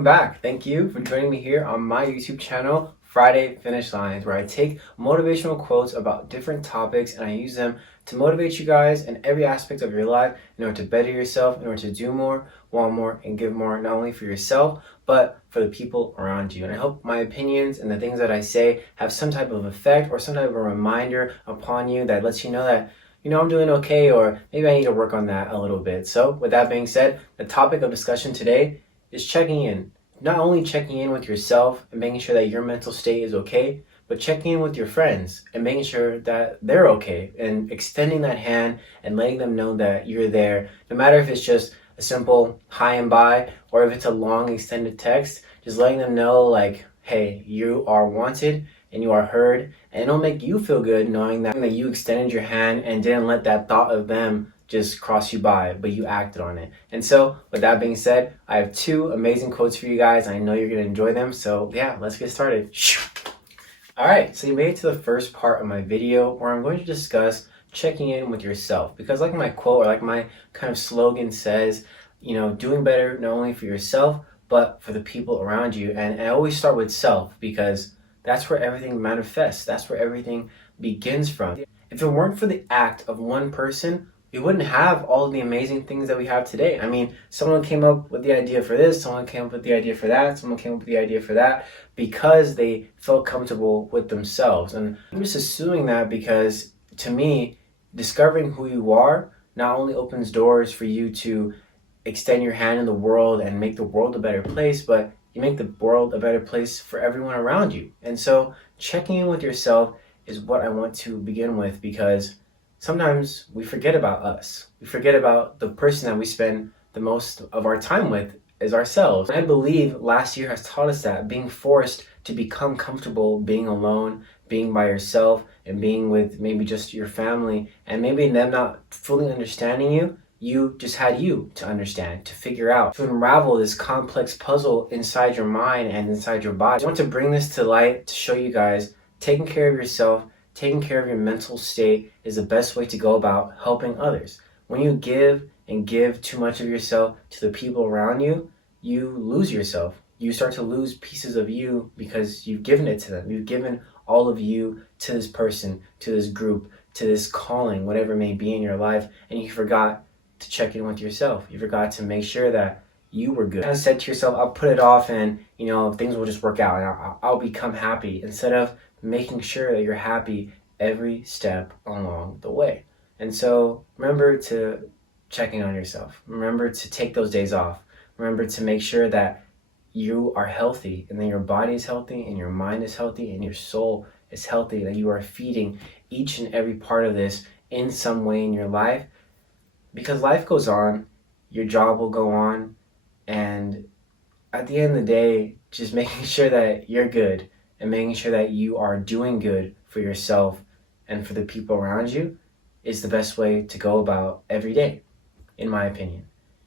welcome back. Thank you for joining me here on my YouTube channel, Friday Finish Lines, where I take motivational quotes about different topics and I use them to motivate you guys in every aspect of your life in order to better yourself, in order to do more, want more, and give more, not only for yourself, but for the people around you. And I hope my opinions and the things that I say have some type of effect or some type of a reminder upon you that lets you know that I'm doing okay, or maybe I need to work on that a little bit. So with that being said, the topic of discussion today is checking in. Not only checking in with yourself and making sure that your mental state is okay, but checking in with your friends and making sure that they're okay and extending that hand and letting them know that you're there. No matter if it's just a simple hi and bye or if it's a long extended text, just letting them know like, hey, you are wanted and you are heard, and it'll make you feel good knowing that you extended your hand and didn't let that thought of them just cross you by, but you acted on it. And so with that being said, I have two amazing quotes for you guys. I know you're gonna enjoy them. So yeah, let's get started. All right, so you made it to the first part of my video where I'm going to discuss checking in with yourself, because like my quote or like my kind of slogan says, doing better not only for yourself, but for the people around you. And I always start with self because that's where everything manifests. That's where everything begins from. If it weren't for the act of one person, we wouldn't have all of the amazing things that we have today. I mean, someone came up with the idea for this, someone came up with the idea for that, someone came up with the idea for that because they felt comfortable with themselves. And I'm just assuming that because to me, discovering who you are not only opens doors for you to extend your hand in the world and make the world a better place, but you make the world a better place for everyone around you. And so checking in with yourself is what I want to begin with, because sometimes we forget about us. We forget about the person that we spend the most of our time with is ourselves. I believe last year has taught us that being forced to become comfortable being alone, being by yourself, and being with maybe just your family, and maybe them not fully understanding you, you just had you to understand, to figure out, to unravel this complex puzzle inside your mind and inside your body. I want to bring this to light to show you guys taking care of yourself, taking care of your mental state is the best way to go about helping others. When you give and give too much of yourself to the people around you, you lose yourself. You start to lose pieces of you because you've given it to them. You've given all of you to this person, to this group, to this calling, whatever it may be in your life, and you forgot to check in with yourself. You forgot to make sure that you were good. I said to yourself, I'll put it off and things will just work out and I'll become happy, instead of making sure that you're happy every step along the way. And so remember to check in on yourself. Remember to take those days off. Remember to make sure that you are healthy, and then your body is healthy and your mind is healthy and your soul is healthy, that you are feeding each and every part of this in some way in your life. Because life goes on, your job will go on, and at the end of the day, just making sure that you're good and making sure that you are doing good for yourself and for the people around you is the best way to go about every day, in my opinion.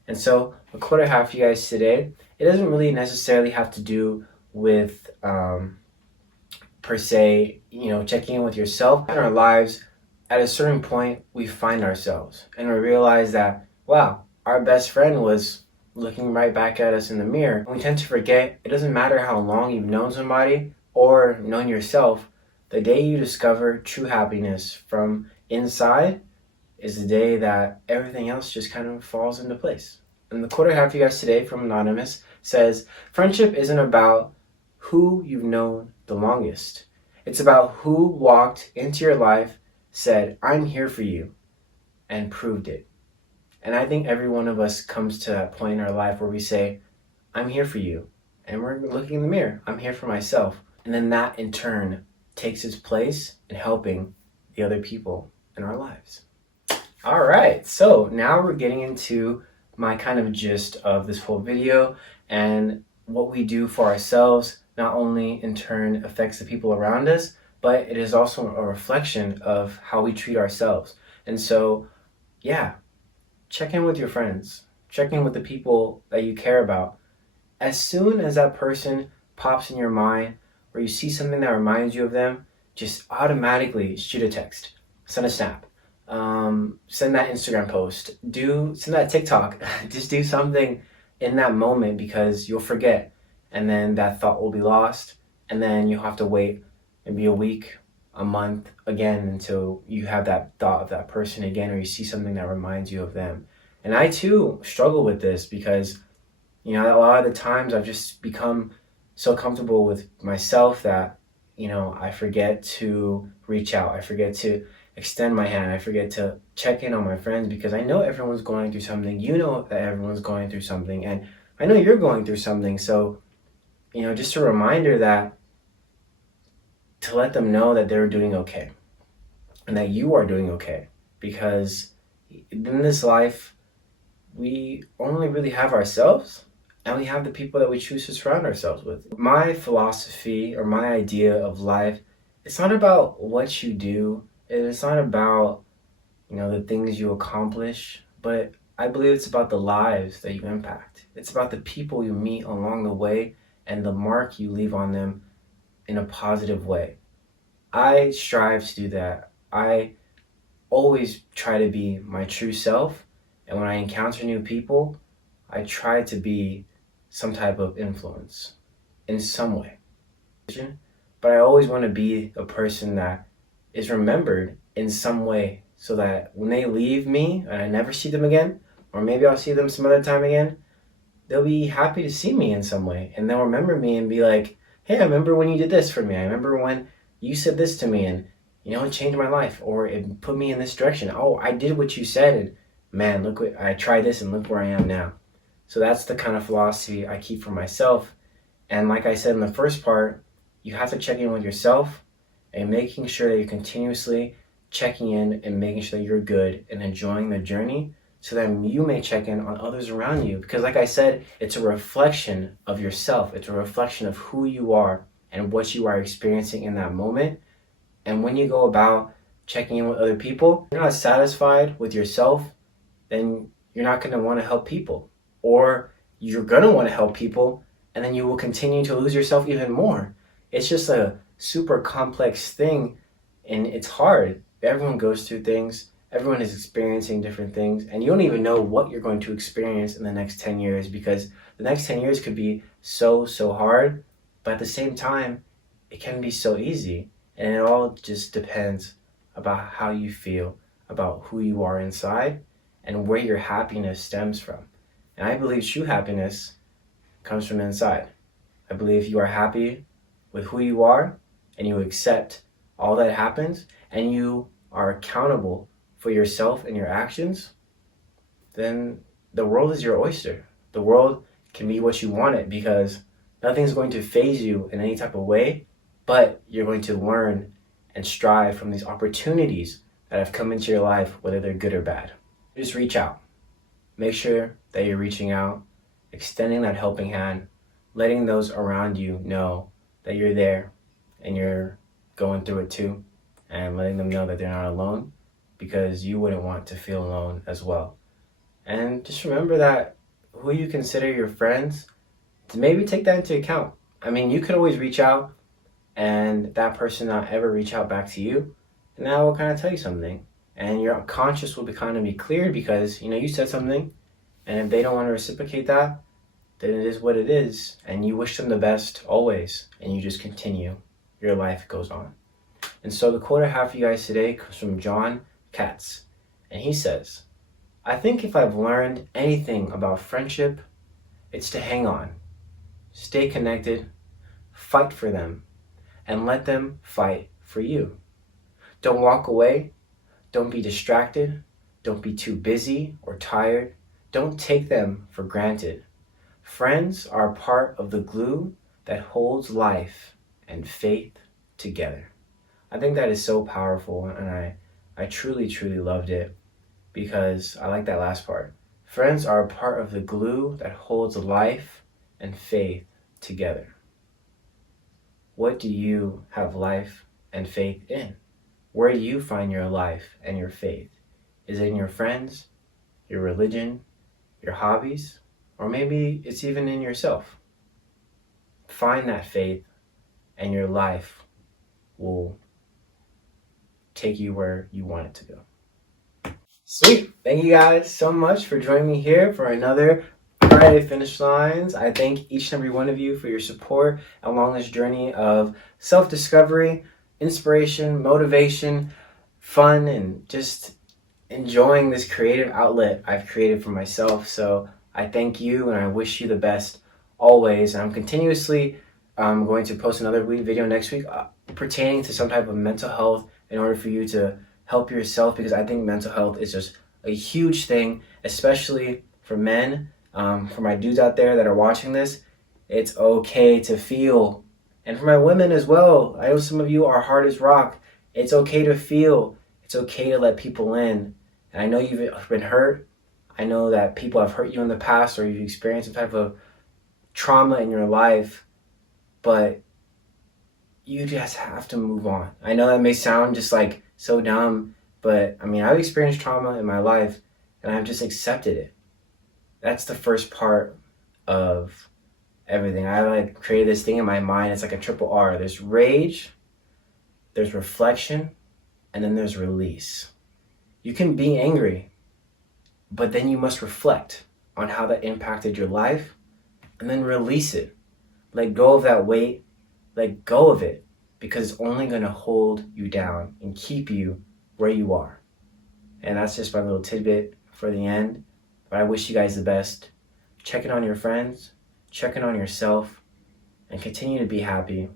And so the quote I have for you guys today, it doesn't really necessarily have to do with per se, checking in with yourself. In our lives, at a certain point, we find ourselves and we realize that, wow, our best friend was looking right back at us in the mirror. We tend to forget it doesn't matter how long you've known somebody or known yourself. The day you discover true happiness from inside is the day that everything else just kind of falls into place. And the quote I have for you guys today from Anonymous says, friendship isn't about who you've known the longest. It's about who walked into your life, said, I'm here for you, and proved it. And I think every one of us comes to that point in our life where we say, I'm here for you. And we're looking in the mirror, I'm here for myself. And then that in turn takes its place in helping the other people in our lives. All right, so now we're getting into my kind of gist of this whole video and what we do for ourselves not only in turn affects the people around us, but it is also a reflection of how we treat ourselves. And so, yeah, check in with your friends. Check in with the people that you care about. As soon as that person pops in your mind or you see something that reminds you of them, just automatically shoot a text, send a snap, send that Instagram post, send that TikTok. Just do something in that moment, because you'll forget. and then that thought will be lost, and then you'll have to wait maybe a week, a month again until you have that thought of that person again, or you see something that reminds you of them. And I too struggle with this because, you know, a lot of the times I've just become so comfortable with myself that, you know, I forget to reach out. I forget to extend my hand. I forget to check in on my friends because I know everyone's going through something. You know that everyone's going through something, and I know you're going through something. So, you know, just a reminder that to let them know that they're doing okay and that you are doing okay, because in this life, we only really have ourselves, and we have the people that we choose to surround ourselves with. My philosophy or my idea of life, it's not about what you do, it's not about, you know, the things you accomplish, but I believe it's about the lives that you impact. It's about the people you meet along the way and the mark you leave on them in a positive way. I strive to do that. I always try to be my true self, and when I encounter new people, I try to be some type of influence in some way. But I always want to be a person that is remembered in some way so that when they leave me and I never see them again, or maybe I'll see them some other time again, they'll be happy to see me in some way. And they'll remember me and be like, hey, I remember when you did this for me. I remember when you said this to me and, you know, it changed my life or it put me in this direction. Oh, I did what you said and man, look what I tried this and look where I am now. So that's the kind of philosophy I keep for myself. And like I said in the first part, you have to check in with yourself and making sure that you're continuously checking in and making sure that you're good and enjoying the journey so that you may check in on others around you. Because like I said, it's a reflection of yourself. It's a reflection of who you are and what you are experiencing in that moment. And when you go about checking in with other people, you're not satisfied with yourself, then you're not going to want to help people. Or you're going to want to help people, and then you will continue to lose yourself even more. It's just a super complex thing, and it's hard. Everyone goes through things. Everyone is experiencing different things, and you don't even know what you're going to experience in the next 10 years because the next 10 years could be so hard, but at the same time, it can be so easy, and it all just depends about how you feel, about who you are inside, and where your happiness stems from. And I believe true happiness comes from inside. I believe you are happy with who you are, and you accept all that happens, and you are accountable for yourself and your actions, then the world is your oyster. The world can be what you want it because nothing's going to faze you in any type of way, but you're going to learn and strive from these opportunities that have come into your life, whether they're good or bad. Just reach out. Make sure that you're reaching out, extending that helping hand, letting those around you know that you're there and you're going through it too, and letting them know that they're not alone because you wouldn't want to feel alone as well. And just remember that who you consider your friends, to maybe take that into account. I mean, you could always reach out and that person not ever reach out back to you, and that will kind of tell you something. And your conscience will be kind of be cleared because, you know, you said something, and if they don't want to reciprocate that, then it is what it is, and you wish them the best always, and you just continue. Your life goes on. And so the quote I have for you guys today comes from John Katz, and he says, I think if I've learned anything about friendship, it's to hang on, stay connected, fight for them, and let them fight for you. Don't walk away. Don't be distracted. Don't be too busy or tired. Don't take them for granted. Friends are part of the glue that holds life and faith together. I think that is so powerful, and I truly loved it because I like that last part. Friends are a part of the glue that holds life and faith together. What do you have life and faith in? Where do you find your life and your faith? Is it in your friends, your religion, your hobbies, or maybe it's even in yourself? Find that faith and your life will take you where you want it to go. Sweet. Thank you guys so much for joining me here for another Friday finish lines. I thank each and every one of you for your support along this journey of self-discovery, inspiration, motivation, fun, and just enjoying this creative outlet I've created for myself. So I thank you and I wish you the best always. And I'm continuously going to post another video next week pertaining to some type of mental health in order for you to help yourself, because I think mental health is just a huge thing, especially for men. For my dudes out there that are watching this, it's okay to feel. And for my women as well, I know some of you are hard as rock. It's okay to feel. It's okay to let people in. And I know you've been hurt. I know that people have hurt you in the past, or you've experienced some type of trauma in your life, but you just have to move on. I know that may sound just like so dumb, but I mean, I've experienced trauma in my life and I've just accepted it. That's the first part of everything. I created this thing in my mind. It's like a triple R. There's rage, there's reflection, and then there's release. You can be angry, but then you must reflect on how that impacted your life and then release it. Let go of that weight, let go of it, because it's only going to hold you down and keep you where you are. And that's just my little tidbit for the end. But I wish you guys the best. Check in on your friends, check in on yourself, and continue to be happy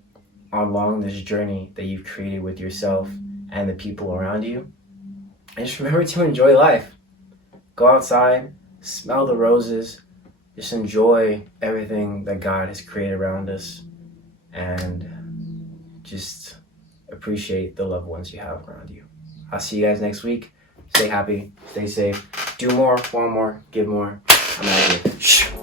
along this journey that you've created with yourself and the people around you. And just remember to enjoy life. Go outside, smell the roses, just enjoy everything that God has created around us, and just appreciate the loved ones you have around you. I'll see you guys next week. Stay happy, stay safe, do more, want more, give more. I'm out of here.